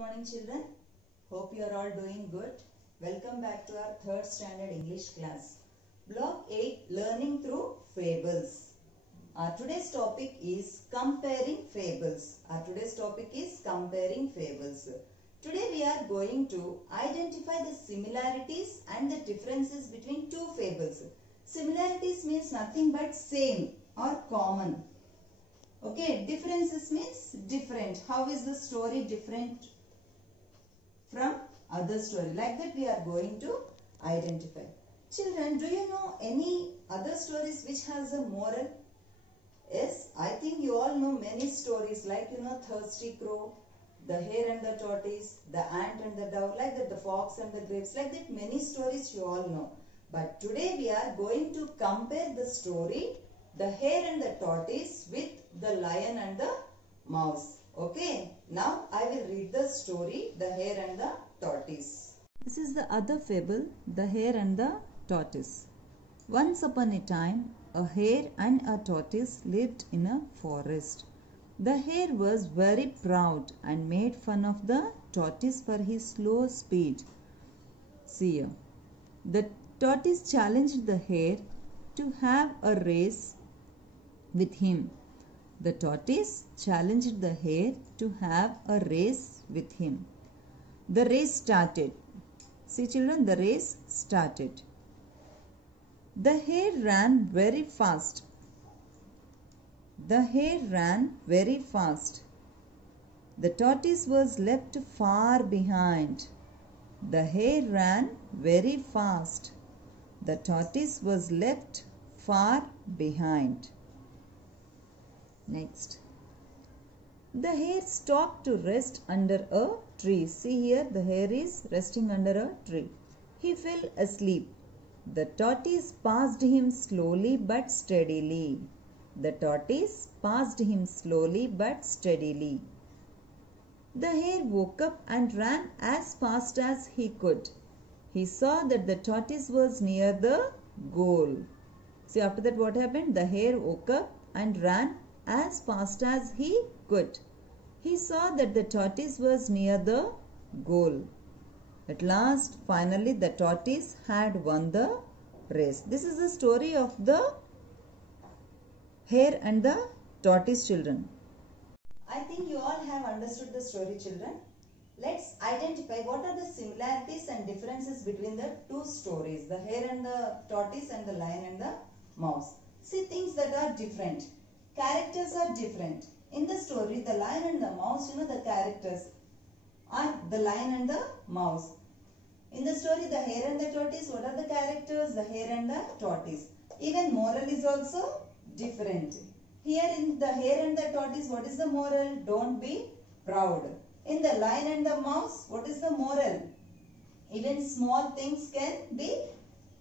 morning children. Hope you are all doing good. Welcome back to our 3rd standard English class. Block 8 Learning through Fables. Our today's topic is comparing fables. Today we are going to identify the similarities and the differences between two fables. Similarities means nothing but same or common. Okay, differences means different. How is the story different from other story? Like that we are going to identify. Children, do you know any other stories which has a moral? Yes, I think you all know many stories like Thirsty Crow, the Hare and the Tortoise, the Ant and the Dove, like that, the Fox and the Grapes, like that many stories you all know. But today we are going to compare the story, the Hare and the Tortoise, with the Lion and the Mouse. Okay, now I will read the story, the Hare and the Tortoise. This is the other fable, the Hare and the Tortoise. Once upon a time, a hare and a tortoise lived in a forest. The hare was very proud and made fun of the tortoise for his slow speed. See here. The tortoise challenged the hare to have a race with him. The tortoise challenged the hare to have a race with him. The race started. See children, the race started. The hare ran very fast. The hare ran very fast. The tortoise was left far behind. The hare ran very fast. The tortoise was left far behind. Next. The hare stopped to rest under a tree. See here, the hare is resting under a tree. He fell asleep. The tortoise passed him slowly but steadily. The tortoise passed him slowly but steadily. The hare woke up and ran as fast as he could. He saw that the tortoise was near the goal. See, after that what happened? The hare woke up and ran as fast as he could. He saw that the tortoise was near the goal. At last, finally, the tortoise had won the race. This is the story of the hare and the tortoise, children. I think you all have understood the story, children. Let's identify what are the similarities and differences between the two stories, the hare and the tortoise and the lion and the mouse. See, things that are different. Characters are different. In the story, the lion and the mouse, the characters are the lion and the mouse. In the story, the hare and the tortoise, what are the characters? The hare and the tortoise. Even moral is also different. Here in the hare and the tortoise, what is the moral? Don't be proud. In the lion and the mouse, what is the moral? Even small things can be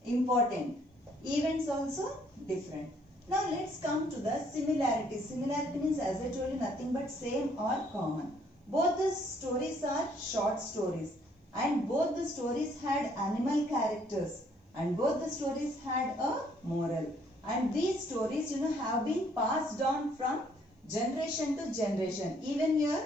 important. Events also different. Now let's come to the similarities. Similarity means, as I told you, nothing but same or common. Both the stories are short stories, and both the stories had animal characters, and both the stories had a moral. And these stories, have been passed on from generation to generation. Even your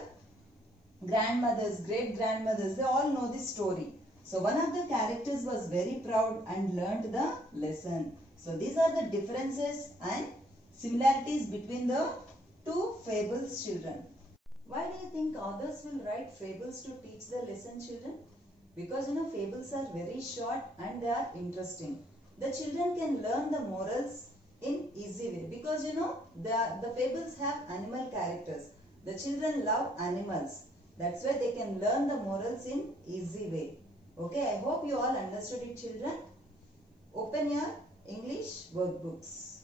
grandmothers, great-grandmothers, they all know this story. So one of the characters was very proud and learned the lesson. So these are the differences and similarities between the two fables, children. Why do you think authors will write fables to teach the lesson, children? Because fables are very short and they are interesting. The children can learn the morals in easy way because the fables have animal characters. The children love animals. That's why they can learn the morals in easy way. Okay, I hope you all understood it, children. Open your English workbooks.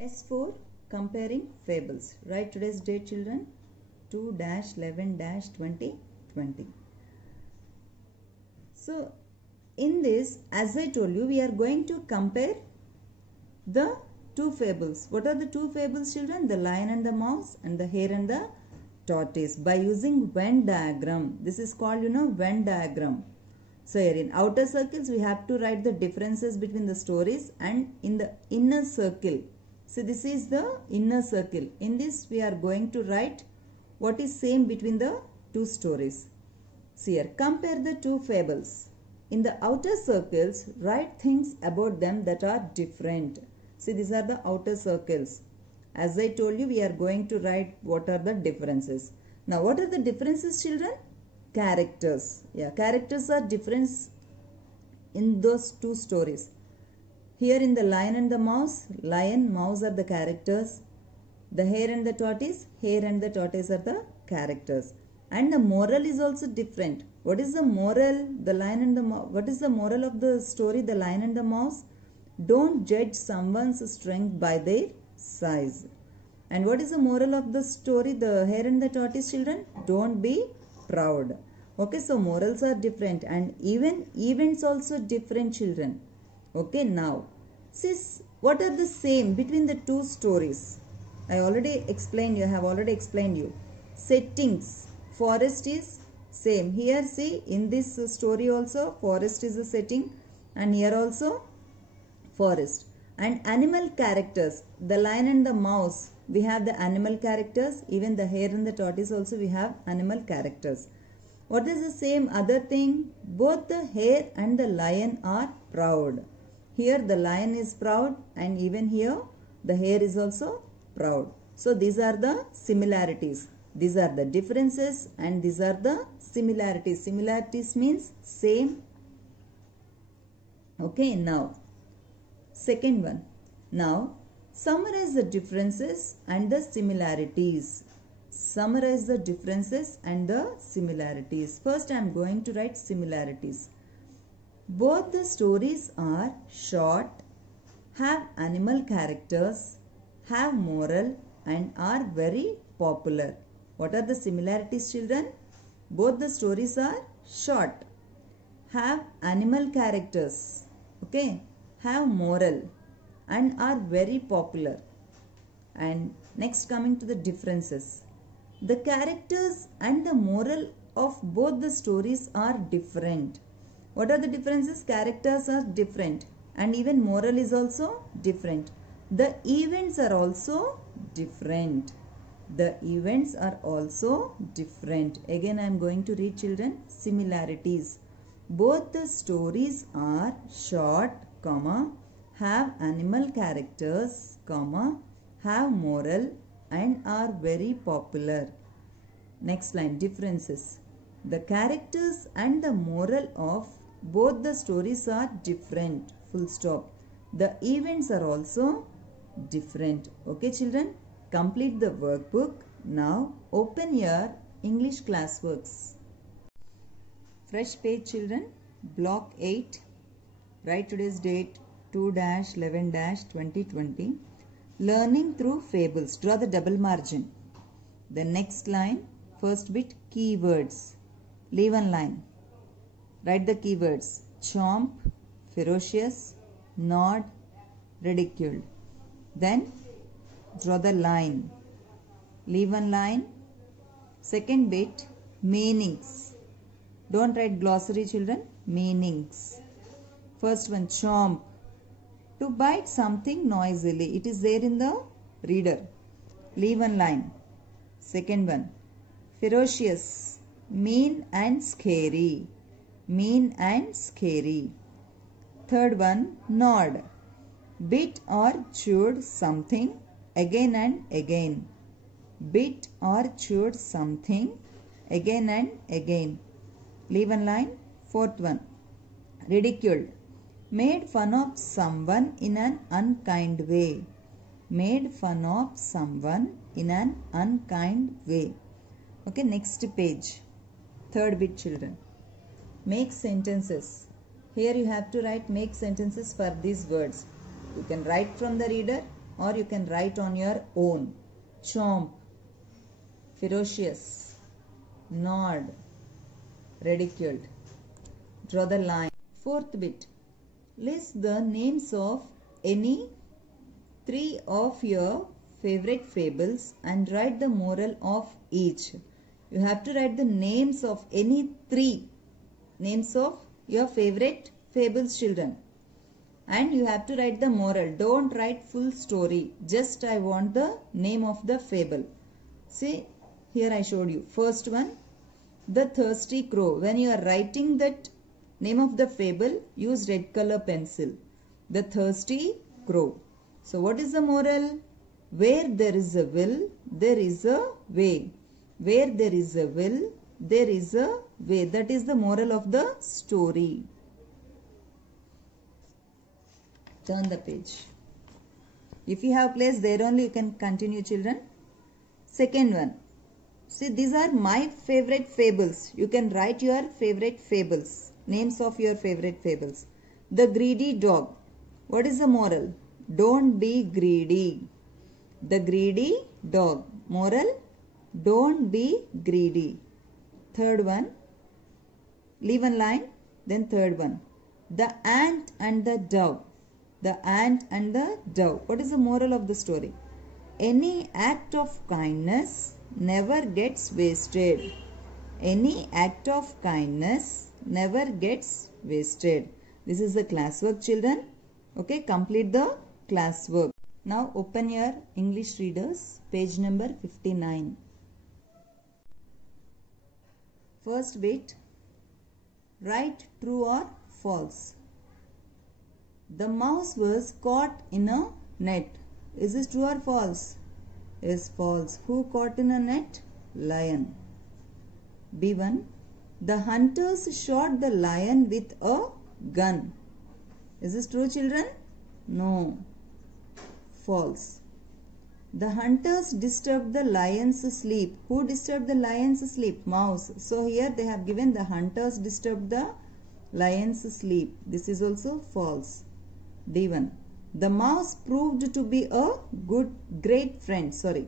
S4 Comparing Fables. Write today's date, children. 2-11-2020. So, in this, as I told you, we are going to compare the two fables. What are the two fables, children? The lion and the mouse and the hare and the tortoise by using Venn diagram. This is called, Venn diagram. So here in outer circles, we have to write the differences between the stories, and in the inner circle. So this is the inner circle. In this, we are going to write what is same between the two stories. See here, compare the two fables. In the outer circles, write things about them that are different. See, these are the outer circles. As I told you, we are going to write what are the differences. Now, what are the differences, children? Characters. Yeah, characters are different in those two stories. Here in the Lion and the Mouse, lion, mouse are the characters. The hare and the tortoise are the characters. And the moral is also different. What is the moral? The lion and the mouse. What is the moral of the story, The Lion and the Mouse? Don't judge someone's strength by their size. And what is the moral of the story, The Hare and the Tortoise, children? Don't be proud. Okay, so morals are different and even events also different, children. Okay, now, sis, what are the same between the two stories? I have already explained you. Settings. Forest is same. Here, see, in this story also, forest is a setting and here also forest. And animal characters, the lion and the mouse, we have the animal characters. Even the hare and the tortoise also we have animal characters. What is the same other thing? Both the hare and the lion are proud. Here the lion is proud and even here the hare is also proud. So these are the similarities. These are the differences and these are the similarities. Similarities means same. Okay, now second one. Now summarize the differences and the similarities. Summarize the differences and the similarities. First I am going to write similarities. Both the stories are short, have animal characters, have moral and are very popular. What are the similarities, children? Both the stories are short, have animal characters, okay, have moral and are very popular. And next, coming to the differences. The characters and the moral of both the stories are different. What are the differences? Characters are different and even moral is also different. The events are also different. The events are also different. Again I am going to read, children. Similarities. Both the stories are short, comma, have animal characters, comma, have moral and are very popular. Next line, differences. The characters and the moral of both the stories are different. Full stop. The events are also different. Okay, children, complete the workbook. Now open your English classworks. Fresh page, children. Block 8. Write today's date 2-11-2020. Learning through fables. Draw the double margin. The next line, first bit, keywords. Leave one line. Write the keywords. Chomp, ferocious, nod, ridiculed. Then draw the line. Leave one line. Second bit, meanings. Don't write glossary, children. Meanings. First one, chomp. To bite something noisily. It is there in the reader. Leave one line. Second one, ferocious. Mean and scary. Mean and scary. Third one, nod. Bit or chewed something again and again. Bit or chewed something again and again. Leave one line. Fourth one, ridiculed. Made fun of someone in an unkind way. Made fun of someone in an unkind way. Okay, next page. Third bit, children. Make sentences. Here you have to write make sentences for these words. You can write from the reader or you can write on your own. Chomp, ferocious, nod, ridiculed. Draw the line. Fourth bit. List the names of any 3 of your favorite fables and write the moral of each. You have to write the names of any 3 names of your favorite fables, children. And you have to write the moral. Don't write full story. Just I want the name of the fable. See, here I showed you. First one, The thirsty crow. When you are writing that name of the fable, use red color pencil. The thirsty crow. So what is the moral? Where there is a will, there is a way. Where there is a will, there is a way. That is the moral of the story. Turn the page. If you have place, there only you can continue, children. Second one. See, these are my favorite fables. You can write your favorite fables. Names of your favorite fables. The greedy dog. What is the moral? Don't be greedy. The greedy dog. Moral? Don't be greedy. Third one. Leave one line. Then third one. The ant and the dove. The ant and the dove. What is the moral of the story? Any act of kindness never gets wasted. Any act of kindness never gets wasted. This is the classwork, children. Okay, complete the classwork. Now open your English readers, page number 59. First bit, write true or false. The mouse was caught in a net. Is this true or false? Is false. Who caught in a net? Lion. B1. The hunters shot the lion with a gun. Is this true, children? No. False. The hunters disturbed the lion's sleep. Who disturbed the lion's sleep? Mouse. So here they have given the hunters disturbed the lion's sleep. This is also false. D1. The mouse proved to be a great friend. Sorry.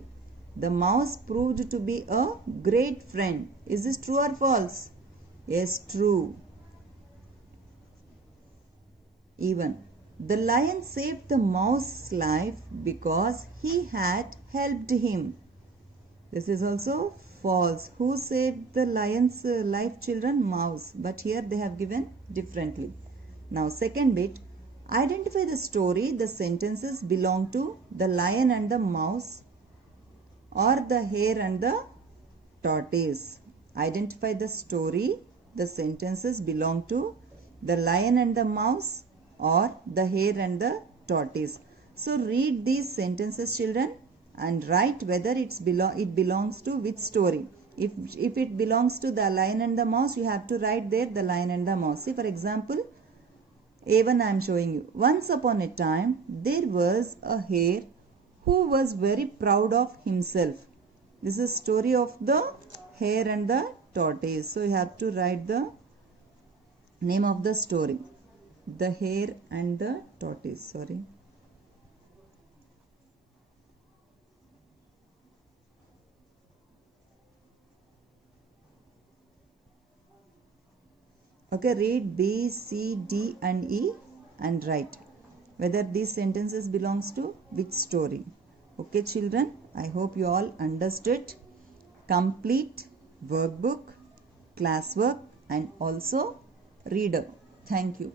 The mouse proved to be a great friend. Is this true or false? Yes, true. E1. The lion saved the mouse's life because he had helped him. This is also false. Who saved the lion's life, children? Mouse. But here they have given differently. Now second bit. Identify the story. The sentences belong to the lion and the mouse or the hare and the tortoise. Identify the story. The sentences belong to the lion and the mouse or the hare and the tortoise. So read these sentences, children, and write whether it belongs to which story. If it belongs to the lion and the mouse, you have to write there the lion and the mouse. See, for example, A1 I am showing you. Once upon a time, there was a hare who was very proud of himself. This is story of the hare and the tortoise. So you have to write the name of the story. The hare and the tortoise. Sorry. Okay, read B, C, D and E and write whether these sentences belongs to which story. Okay, children, I hope you all understood. Complete workbook, classwork and also reader. Thank you.